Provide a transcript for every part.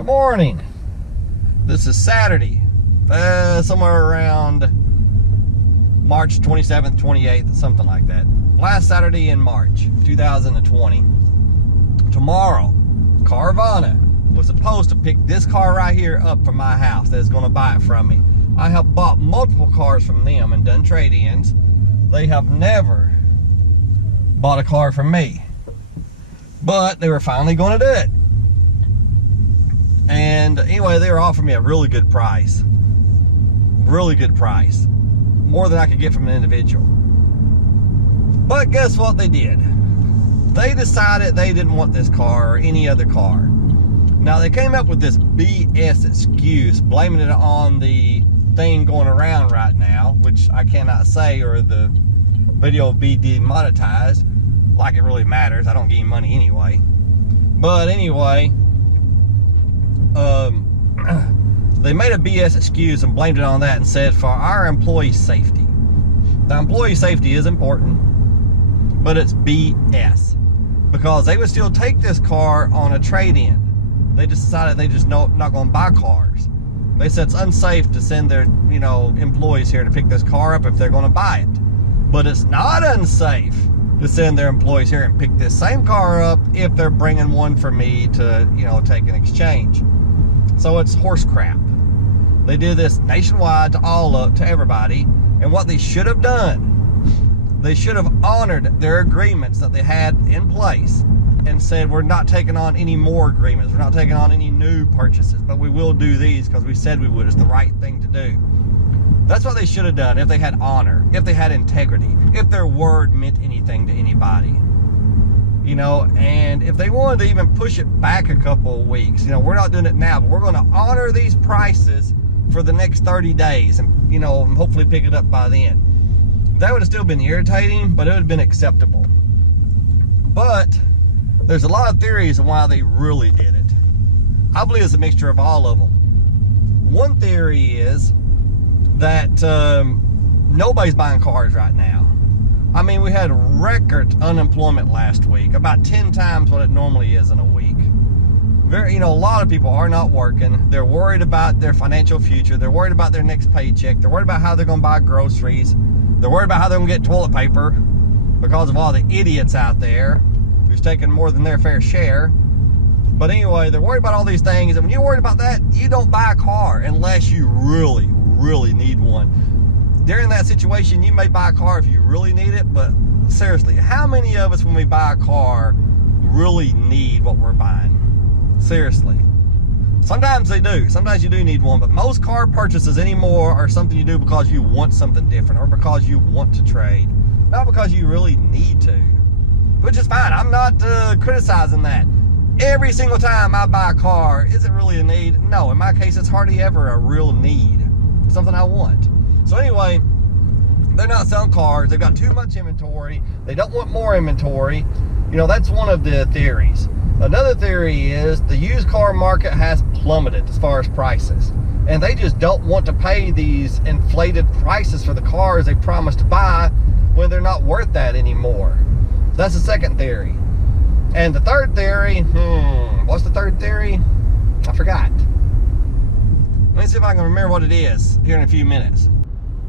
Good morning. This is Saturday, somewhere around March 27th, 28th, something like that. Last Saturday in March 2020. Tomorrow, Carvana was supposed to pick this car right here up from my house that's going to buy it from me. I have bought multiple cars from them and done trade-ins. They have never bought a car from me, but they were finally going to do it. And anyway, they were offering me a really good price. Really good price. More than I could get from an individual. But guess what they did? They decided they didn't want this car or any other car. Now, they came up with this BS excuse, blaming it on the thing going around right now, which I cannot say, or the video will be demonetized. Like it really matters. I don't get any money anyway. But anyway, they made a BS excuse and blamed it on that and said for our employee safety. Now, employee safety is important, but it's BS, because they would still take this car on a trade-in. They just decided they just not going to buy cars. They said it's unsafe to send their employees here to pick this car up if they're going to buy it. But it's not unsafe to send their employees here and pick this same car up if they're bringing one for me to take an exchange. So it's horse crap. They did this nationwide to everybody, and what they should have done, they should have honored their agreements that they had in place and said, we're not taking on any more agreements, we're not taking on any new purchases, but we will do these because we said we would. It's the right thing to do. That's what they should have done if they had honor, if they had integrity, if their word meant anything to anybody. And if they wanted to even push it back a couple of weeks, we're not doing it now, but we're going to honor these prices for the next 30 days and, hopefully pick it up by then. That would have still been irritating, but it would have been acceptable. But there's a lot of theories on why they really did it. I believe it's a mixture of all of them. One theory is that nobody's buying cars right now. I mean, we had record unemployment last week, about 10 times what it normally is in a week. A lot of people are not working. They're worried about their financial future. They're worried about their next paycheck. They're worried about how they're going to buy groceries. They're worried about how they're going to get toilet paper because of all the idiots out there who's taking more than their fair share. But anyway, they're worried about all these things. And when you're worried about that, you don't buy a car unless you really, really need one. During that situation, you may buy a car if you really need it, but seriously, how many of us, when we buy a car, really need what we're buying? Seriously. Sometimes they do. Sometimes you do need one, but most car purchases anymore are something you do because you want something different or because you want to trade, not because you really need to, which is fine. I'm not criticizing that. Every single time I buy a car, is it really a need? No, in my case, it's hardly ever a real need. It's something I want. So anyway, they're not selling cars. They've got too much inventory. They don't want more inventory. That's one of the theories. Another theory is the used car market has plummeted as far as prices. And they just don't want to pay these inflated prices for the cars they promised to buy when they're not worth that anymore. That's the second theory. And the third theory, what's the third theory? I forgot. Let me see if I can remember what it is here in a few minutes.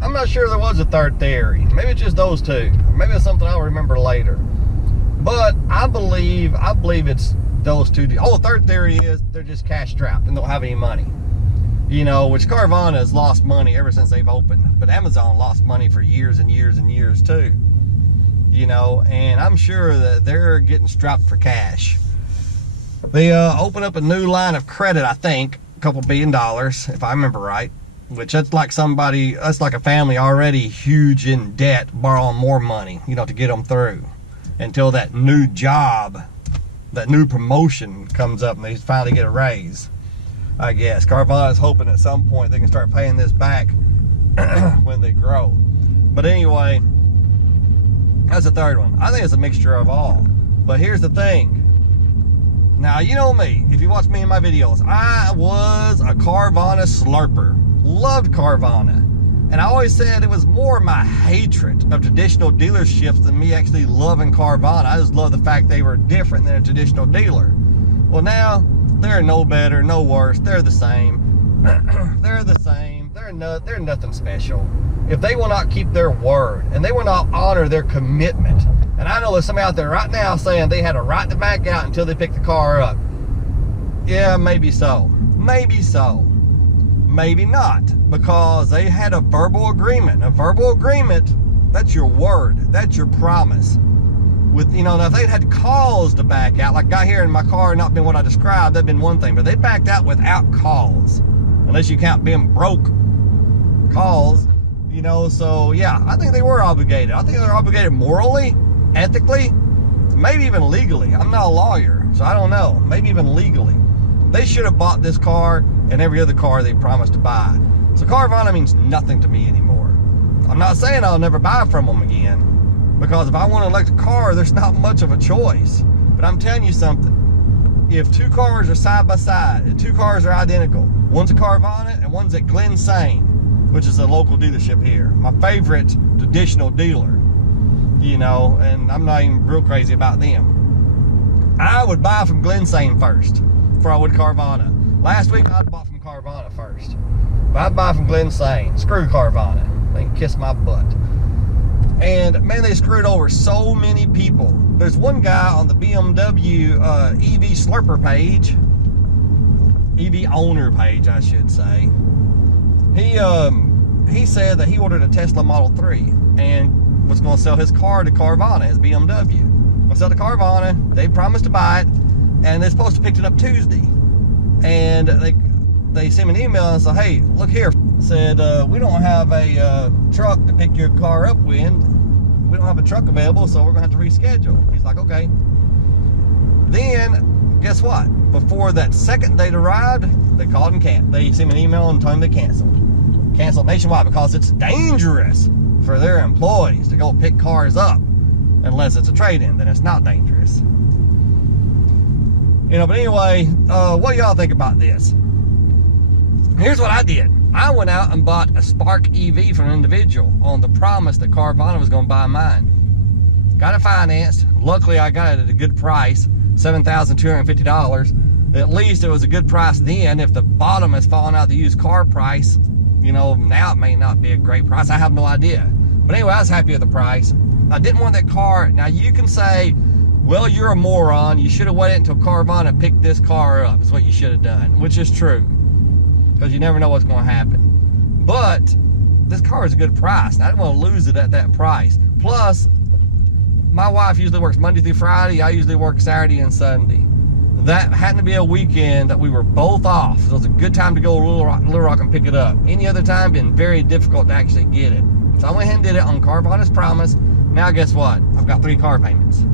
I'm not sure there was a third theory. Maybe it's just those two. Maybe it's something I'll remember later. But I believe it's those two. Oh, the third theory is they're just cash strapped and don't have any money. Which Carvana has lost money ever since they've opened. But Amazon lost money for years and years and years too. And I'm sure that they're getting strapped for cash. They opened up a new line of credit, I think, a couple $1 billion, if I remember right. Which that's like a family already huge in debt, borrowing more money, to get them through until that new job, that new promotion comes up and they finally get a raise, I guess. Carvana is hoping at some point they can start paying this back when they grow. But anyway, that's the third one. I think it's a mixture of all. But here's the thing. Now, you know me. If you watch me in my videos, I was a Carvana slurper. Loved Carvana. And I always said it was more my hatred of traditional dealerships than me actually loving Carvana. I just love the fact they were different than a traditional dealer. Well, now They're no better, no worse. They're the same. They're the same. They're nothing special. If they will not keep their word and they will not honor their commitment, and I know there's somebody out there right now saying they had a right to back out until they pick the car up. Yeah, maybe so. Maybe so. Maybe not, because they had a verbal agreement. A verbal agreement, that's your word. That's your promise. With, you know, now if they'd had cause to back out, like got here in my car and not been what I described, that'd been one thing. But they backed out without cause, unless you count being broke cause, you know. So yeah, I think they were obligated. I think they're obligated morally, ethically, maybe even legally. I'm not a lawyer, so I don't know. Maybe even legally. They should have bought this car and every other car they promised to buy. So Carvana means nothing to me anymore. I'm not saying I'll never buy from them again, because if I want an electric car, there's not much of a choice. But I'm telling you something. If two cars are side by side, and two cars are identical, one's a Carvana and one's at Glen Sane, which is a local dealership here. My favorite traditional dealer, you know, and I'm not even real crazy about them. I would buy from Glen Sane first before I would Carvana. Last week I'd bought from Carvana first. But I'd buy from Glen Sane. Screw Carvana. They can kiss my butt. And man, they screwed over so many people. There's one guy on the BMW EV Slurper page, EV owner page, I should say. He said that he ordered a Tesla Model 3 and was going to sell his car to Carvana, his BMW. Going to sell to Carvana. They promised to buy it, and they're supposed to pick it up Tuesday. And they sent me an email and said, hey, look here. Said, we don't have a truck to pick your car up with. We don't have a truck available, so we're going to have to reschedule. He's like, okay. Then, guess what? Before that second day to ride, they called and canceled. They sent me an email and told them they canceled. Canceled nationwide because it's dangerous for their employees to go pick cars up. Unless it's a trade-in, then it's not dangerous. You know, but anyway, what do y'all think about this? Here's what I did. I went out and bought a Spark EV from an individual on the promise that Carvana was going to buy mine. Got it financed. Luckily, I got it at a good price, $7,250. At least it was a good price then. If the bottom has fallen out the used car price, you know, now it may not be a great price. I have no idea. But anyway, I was happy with the price. I didn't want that car. Now, you can say, well, you're a moron. You should have waited until Carvana picked this car up. Is what you should have done, which is true, because you never know what's going to happen. But this car is a good price, and I didn't want to lose it at that price. Plus, my wife usually works Monday through Friday. I usually work Saturday and Sunday. That happened to be a weekend that we were both off. So it was a good time to go to Little Rock and pick it up. Any other time, been very difficult to actually get it. So I went ahead and did it on Carvana's promise. Now guess what? I've got 3 car payments,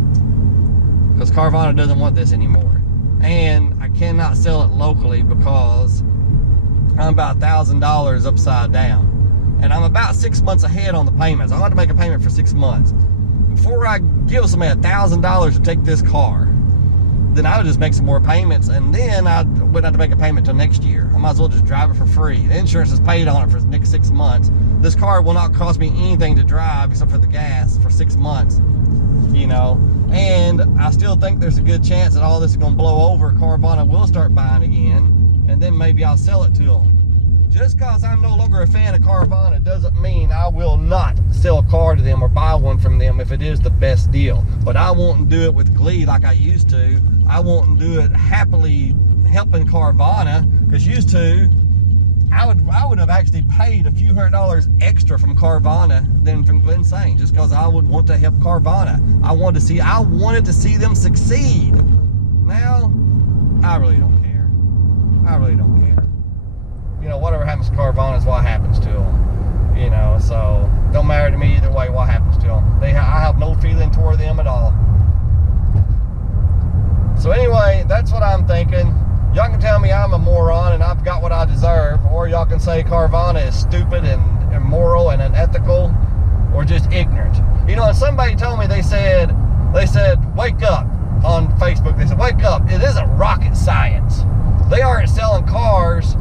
because Carvana doesn't want this anymore. And I cannot sell it locally because I'm about $1,000 upside down. And I'm about 6 months ahead on the payments. I'll have to make a payment for 6 months. Before I give somebody $1,000 to take this car, then I would just make some more payments, and then I wouldn't have to make a payment till next year. I might as well just drive it for free. The insurance is paid on it for the next 6 months. This car will not cost me anything to drive except for the gas for 6 months, you know. And I still think there's a good chance that all this is going to blow over. Carvana will start buying again, and then maybe I'll sell it to them. Just because I'm no longer a fan of Carvana doesn't mean I will not sell a car to them or buy one from them if it is the best deal. But I won't do it with glee like I used to. I won't do it happily helping Carvana, because used to, I would have actually paid a few $100 extra from Carvana than from Glen Sane, just because I would want to help Carvana. I wanted to see them succeed. Now, I really don't care. I really don't care. You know, whatever happens to Carvana is what happens to them. You know, so don't matter to me either way what happens to them. I have no feeling toward them at all. So anyway, that's what I'm thinking. Y'all can tell me I'm a moron and I've got what I deserve, or y'all can say Carvana is stupid and immoral and unethical, or just ignorant. You know, and somebody told me, they said, wake up on Facebook. They said, wake up. It isn't rocket science. They aren't selling cars,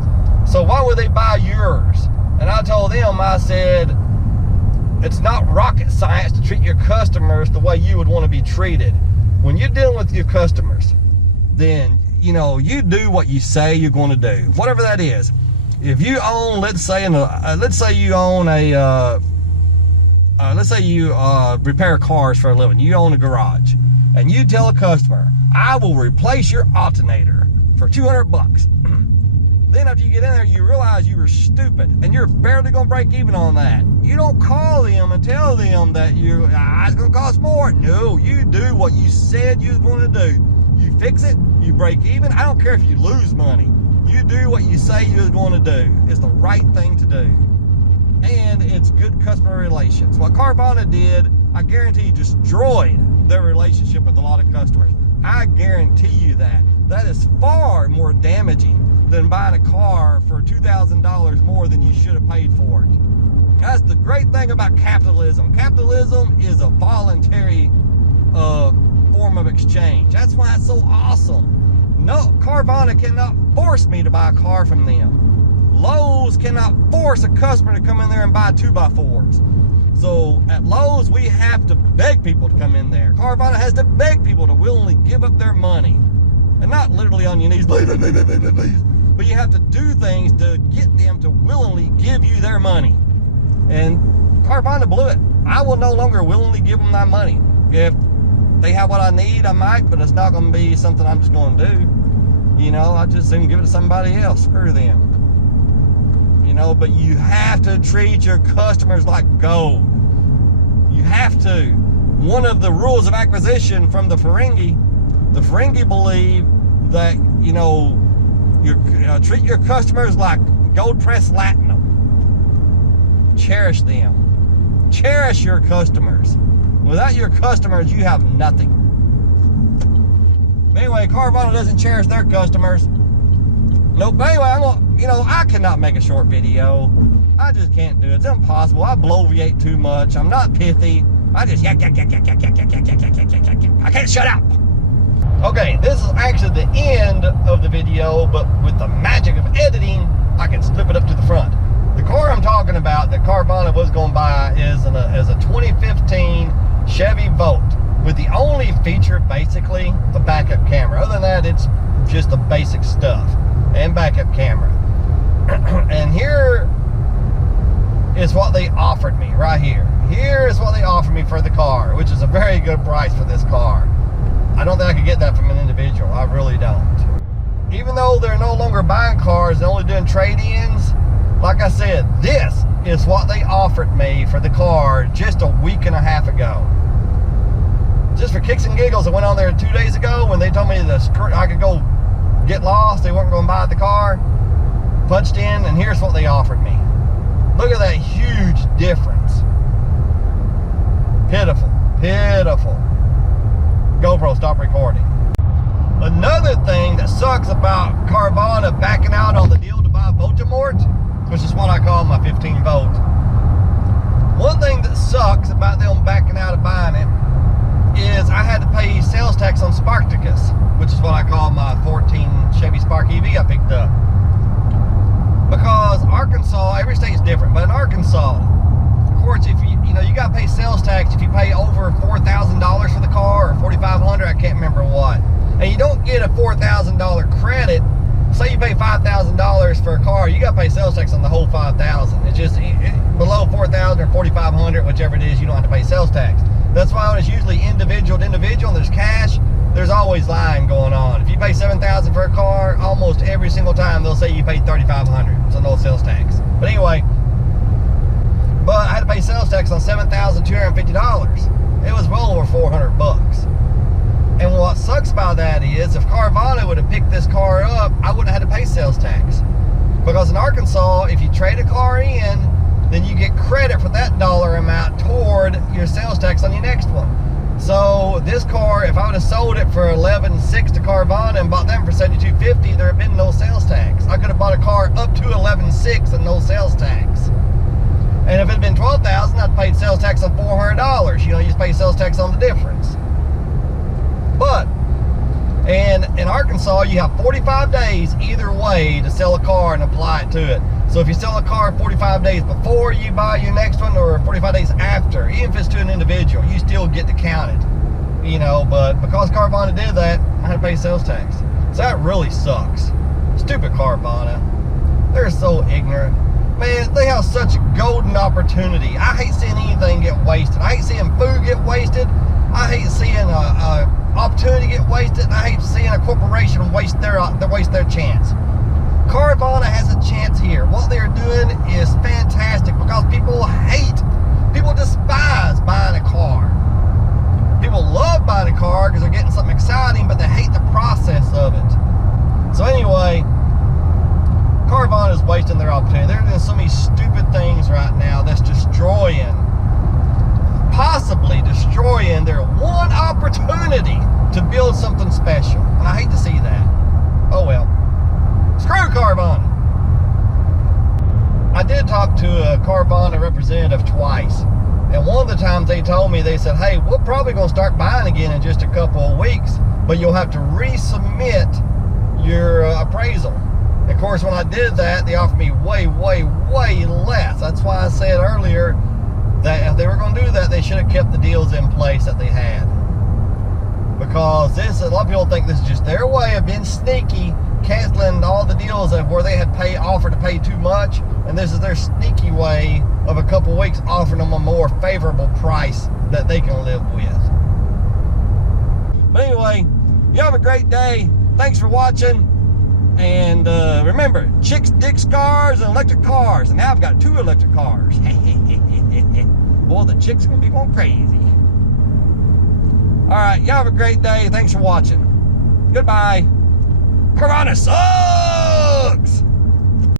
so why would they buy yours? And I told them, I said, it's not rocket science to treat your customers the way you would want to be treated. When you're dealing with your customers, then you know, you do what you say you're going to do, whatever that is. If you own, let's say you own a, let's say you repair cars for a living. You own a garage, and you tell a customer, I will replace your alternator for $200. Then after you get in there, you realize you were stupid, and you're barely going to break even on that. You don't call them and tell them that it's going to cost more. No, you do what you said you was going to do. You fix it, you break even. I don't care if you lose money. You do what you say you was going to do. It's the right thing to do. And it's good customer relations. What Carvana did, I guarantee, destroyed their relationship with a lot of customers. I guarantee you that. That is far more damaging than buying a car for $2,000 more than you should have paid for it. That's the great thing about capitalism. Capitalism is a voluntary form of exchange. That's why it's so awesome. No, Carvana cannot force me to buy a car from them. Lowe's cannot force a customer to come in there and buy 2x4s. So at Lowe's, we have to beg people to come in there. Carvana has to beg people to willingly give up their money. And not literally on your knees, please, please, please, please, please. But you have to do things to get them to willingly give you their money. And Carvana blew it. I will no longer willingly give them my money. If they have what I need, I might, but it's not going to be something I'm just going to do. You know, I just soon give it to somebody else. Screw them. You know, but you have to treat your customers like gold. You have to. One of the rules of acquisition from the Ferengi believe that, you know, treat your customers like gold-pressed latinum. Cherish them. Cherish your customers. Without your customers, you have nothing. Anyway, Carvana doesn't cherish their customers. Nope. But anyway, I cannot make a short video. I just can't do it. It's impossible. I bloviate too much. I'm not pithy. I just yak. I can't shut up. Okay, this is actually the end of the video, but with the magic of editing, I can slip it up to the front. The car I'm talking about that Carvana was going to buy is a 2015 Chevy Volt with the only feature, basically, a backup camera. Other than that, it's just the basic stuff and backup camera. And here is what they offered me right here. Here is what they offered me for the car, which is a very good price for this car. I don't think I could get that from an individual. I really don't. Even though they're no longer buying cars and only doing trade-ins, like I said, this is what they offered me for the car just a week and a half ago. Just for kicks and giggles, I went on there 2 days ago when they told me that I could go get lost. They weren't going to buy the car. Punched in, and here's what they offered me. Look at that huge difference. Pitiful, pitiful. GoPro, stop recording. Another thing that sucks about Carvana backing out on the deal to buy Votamort, which is what I call my 15 volt. One thing that sucks about them backing out of buying it is I had to pay sales tax on Spartacus, which is what I call my 14 Chevy Spark EV I picked up. Because Arkansas, every state is different, but in Arkansas, of course, if you got to pay sales tax if you pay over $4,000 for the car, or $4,500, I can't remember what. And you don't get a $4,000 credit. Say you pay $5,000 for a car, you got to pay sales tax on the whole $5,000. It's just below $4,000 or $4,500, whichever it is, you don't have to pay sales tax. That's why when it's usually individual to individual and there's cash, there's always lying going on. If you pay $7,000 for a car, almost every single time they'll say you paid $3,500, so no sales tax. But anyway, I had to pay sales tax on $7,250. It was well over $400. And what sucks about that is if Carvana would have picked this car up, I wouldn't have had to pay sales tax. Because in Arkansas, if you trade a car in, then you get credit for that dollar amount toward your sales tax on your next one. So this car, if I would have sold it for $11,600 to Carvana and bought them for $7,250, there had been no sales tax. I could have bought a car up to $11,600 and no sales tax. And if it had been $12,000, I'd paid sales tax on $400. You just pay sales tax on the difference. But in Arkansas, you have 45 days either way to sell a car and apply it to it. So if you sell a car 45 days before you buy your next one, or 45 days after, even if it's to an individual, you still get to count it. But because Carvana did that, I had to pay sales tax. So that really sucks. Stupid Carvana. They're so ignorant. Man, they have such a golden opportunity. I hate seeing anything get wasted. I hate seeing food get wasted. I hate seeing a opportunity get wasted. And I hate seeing a corporation waste their chance. Carvana has a chance here. What they're doing is fantastic because people despise buying a car. People love buying a car because they're getting something exciting, but they hate the process of it. So anyway, Carvana is wasting their opportunity. They're doing so many stupid things right now that's possibly destroying their one opportunity to build something special. And I hate to see that. Oh well. Screw Carvana. I did talk to a Carvana representative twice. And one of the times they told me, they said, hey, we're probably going to start buying again in just a couple of weeks, but you'll have to resubmit your appraisal. Of course, when I did that, they offered me way, way, way less. That's why I said earlier that if they were going to do that, they should have kept the deals in place that they had. Because a lot of people think this is just their way of being sneaky, canceling all the deals where they had offered to pay too much, and this is their sneaky way of a couple weeks offering them a more favorable price that they can live with. But anyway, you have a great day. Thanks for watching. And remember, chicks dig cars and electric cars. And now I've got 2 electric cars. Boy, the chicks are going to be going crazy. All right, you have a great day. Thanks for watching. Goodbye. Carvana sucks!